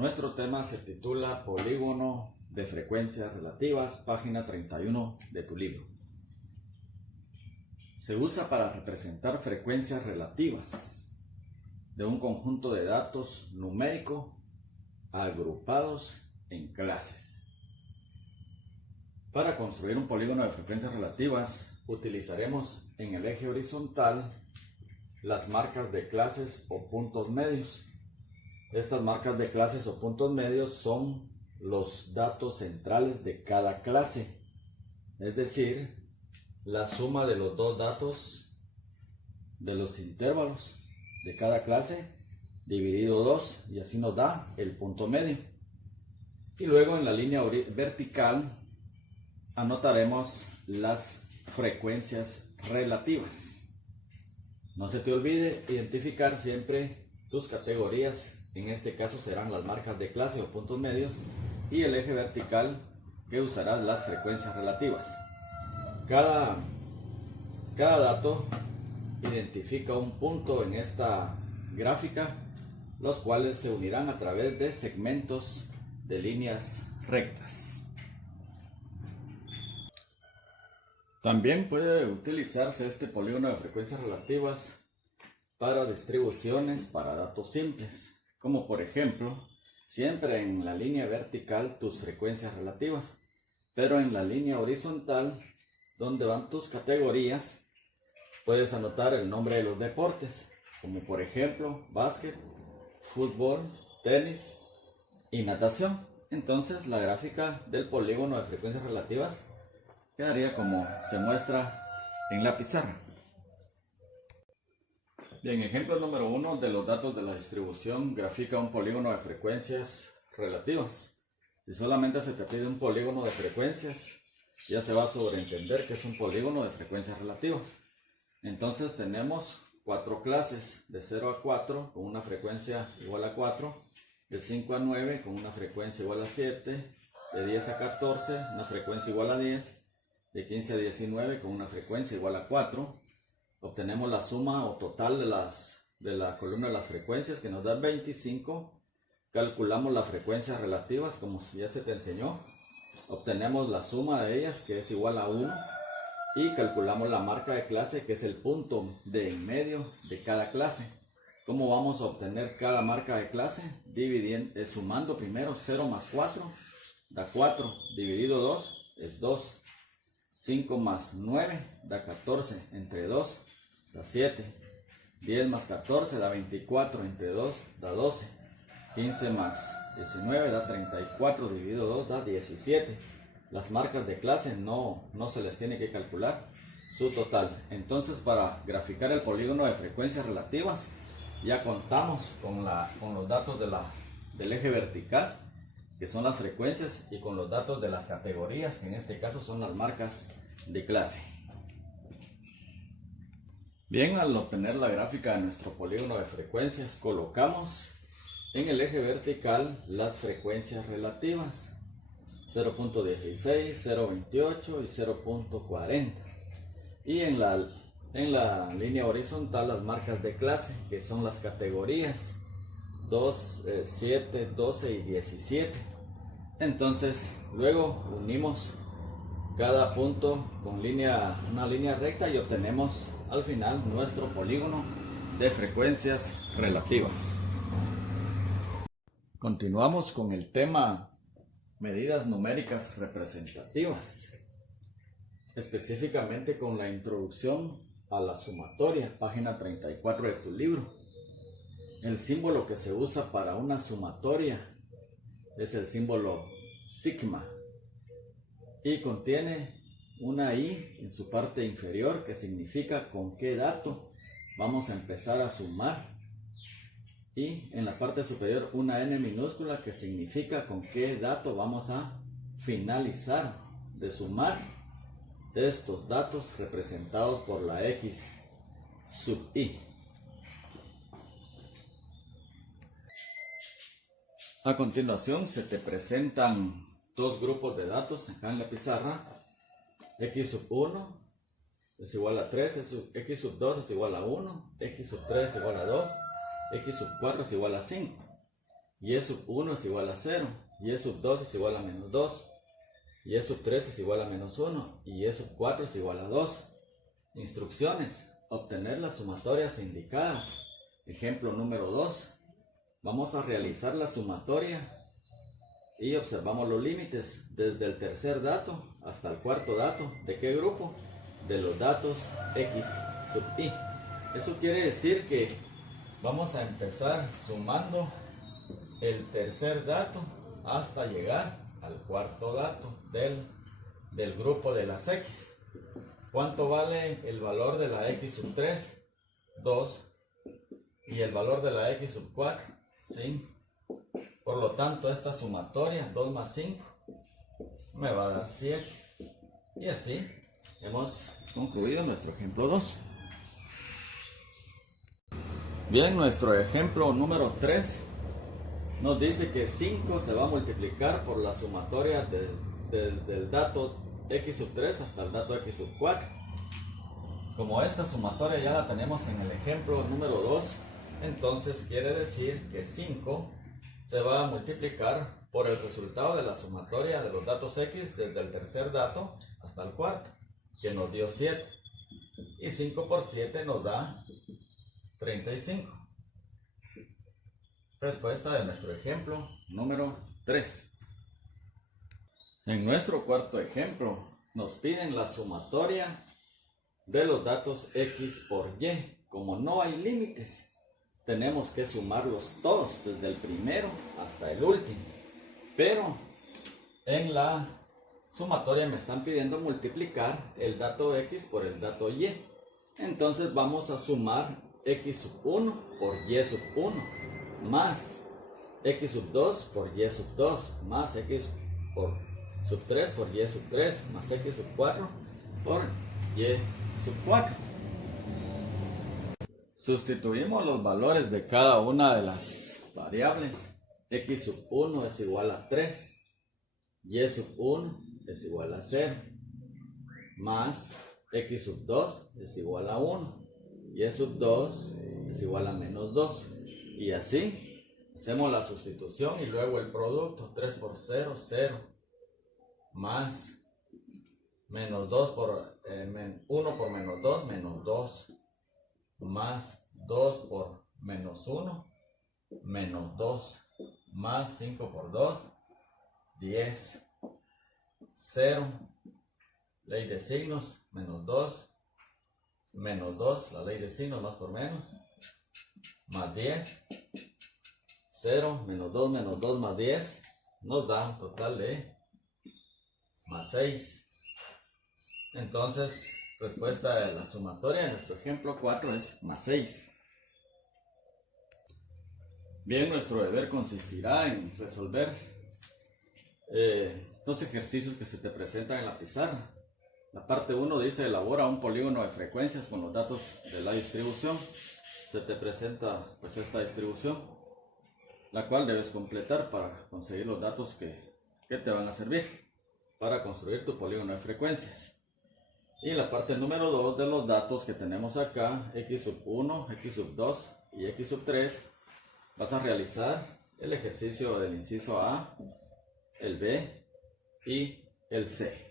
Nuestro tema se titula Polígono de frecuencias relativas, página 31 de tu libro. Se usa para representar frecuencias relativas de un conjunto de datos numérico agrupados en clases. Para construir un polígono de frecuencias relativas, utilizaremos en el eje horizontal las marcas de clases o puntos medios. Estas marcas de clases o puntos medios son los datos centrales de cada clase, es decir, la suma de los dos datos de los intervalos de cada clase dividido 2, y así nos da el punto medio. Y luego en la línea vertical anotaremos las frecuencias relativas. No se te olvide identificar siempre tus categorías. En este caso serán las marcas de clase o puntos medios, y el eje vertical que usarás las frecuencias relativas. Cada dato identifica un punto en esta gráfica, los cuales se unirán a través de segmentos de líneas rectas. También puede utilizarse este polígono de frecuencias relativas para distribuciones para datos simples, como por ejemplo, siempre en la línea vertical tus frecuencias relativas, pero en la línea horizontal, donde van tus categorías, puedes anotar el nombre de los deportes, como por ejemplo, básquet, fútbol, tenis y natación. Entonces la gráfica del polígono de frecuencias relativas quedaría como se muestra en la pizarra. Bien, ejemplo número 1 de los datos de la distribución grafica un polígono de frecuencias relativas. Si solamente se te pide un polígono de frecuencias, ya se va a sobreentender que es un polígono de frecuencias relativas. Entonces tenemos 4 clases, de 0 a 4 con una frecuencia igual a 4, de 5 a 9 con una frecuencia igual a 7, de 10 a 14 una frecuencia igual a 10, de 15 a 19 con una frecuencia igual a 4. Obtenemos la suma o total de la columna de las frecuencias, que nos da 25. Calculamos las frecuencias relativas como ya se te enseñó. Obtenemos la suma de ellas, que es igual a 1. Y calculamos la marca de clase, que es el punto de en medio de cada clase. ¿Cómo vamos a obtener cada marca de clase? Sumando primero 0 más 4 da 4, dividido 2 es 2. 5 más 9 da 14, entre 2 da 7. 10 más 14 da 24, entre 2 da 12. 15 más 19 da 34, dividido 2 da 17. Las marcas de clase no se les tiene que calcular su total. Entonces, para graficar el polígono de frecuencias relativas, ya contamos con los datos del eje vertical, que son las frecuencias, y con los datos de las categorías, que en este caso son las marcas de clase. Bien, al obtener la gráfica de nuestro polígono de frecuencias, colocamos en el eje vertical las frecuencias relativas: 0.16, 0.28 y 0.40. Y en la línea horizontal las marcas de clase, que son las categorías 2, 7, 12 y 17. Entonces luego unimos cada punto con una línea recta y obtenemos al final nuestro polígono de frecuencias relativas. Continuamos con el tema medidas numéricas representativas, específicamente con la introducción a la sumatoria, página 34 de tu libro. El símbolo que se usa para una sumatoria es el símbolo sigma, y contiene una i en su parte inferior, que significa con qué dato vamos a empezar a sumar, y en la parte superior una n minúscula, que significa con qué dato vamos a finalizar de sumar estos datos representados por la x sub i. A continuación se te presentan dos grupos de datos acá en la pizarra. X sub 1 es igual a 3, x sub 2 es igual a 1, x sub 3 es igual a 2, x sub 4 es igual a 5. y sub 1 es igual a 0, y sub 2 es igual a menos 2, y sub 3 es igual a menos 1, y sub 4 es igual a 2. Instrucciones: obtener las sumatorias indicadas. Ejemplo número 2. Vamos a realizar la sumatoria y observamos los límites desde el tercer dato hasta el cuarto dato. ¿De qué grupo? De los datos x sub i. Eso quiere decir que vamos a empezar sumando el tercer dato hasta llegar al cuarto dato del grupo de las x. ¿Cuánto vale el valor de la x sub 3? 2. Y el valor de la x sub 4, 5. Por lo tanto, esta sumatoria, 2 más 5, me va a dar 7. Y así hemos concluido nuestro ejemplo 2. Bien, nuestro ejemplo número 3 nos dice que 5 se va a multiplicar por la sumatoria del dato x sub 3 hasta el dato x sub 4. Como esta sumatoria ya la tenemos en el ejemplo número 2, entonces quiere decir que 5 se va a multiplicar por el resultado de la sumatoria de los datos x desde el tercer dato hasta el cuarto, que nos dio 7. Y 5 por 7 nos da 35. Respuesta de nuestro ejemplo número 3. En nuestro cuarto ejemplo nos piden la sumatoria de los datos x por y. Como no hay límites, tenemos que sumarlos todos desde el primero hasta el último. Pero en la sumatoria me están pidiendo multiplicar el dato x por el dato y. Entonces vamos a sumar x sub 1 por y sub 1 más x sub 2 por y sub 2 más x por sub 3 por y sub 3 más x sub 4 por y sub 4. Sustituimos los valores de cada una de las variables. X sub 1 es igual a 3, y sub 1 es igual a 0, más x sub 2 es igual a 1, y sub 2 es igual a menos 2. Y así hacemos la sustitución y luego el producto. 3 por 0, 0, más menos 2 por 1 por menos 2, menos 2, más 2 por menos 1, menos 2, más 5 por 2, 10, 0, ley de signos, menos 2, menos 2, la ley de signos, más por menos, más 10, 0, menos 2 más 10, nos da un total de más 6. Entonces, respuesta de la sumatoria de nuestro ejemplo 4 es más 6. Bien, nuestro deber consistirá en resolver los ejercicios que se te presentan en la pizarra. La parte 1 dice: elabora un polígono de frecuencias con los datos de la distribución. Se te presenta pues esta distribución, la cual debes completar para conseguir los datos que te van a servir para construir tu polígono de frecuencias. Y la parte número 2 de los datos que tenemos acá, x sub 1, x sub 2 y x sub 3, vas a realizar el ejercicio del inciso A, el B y el C.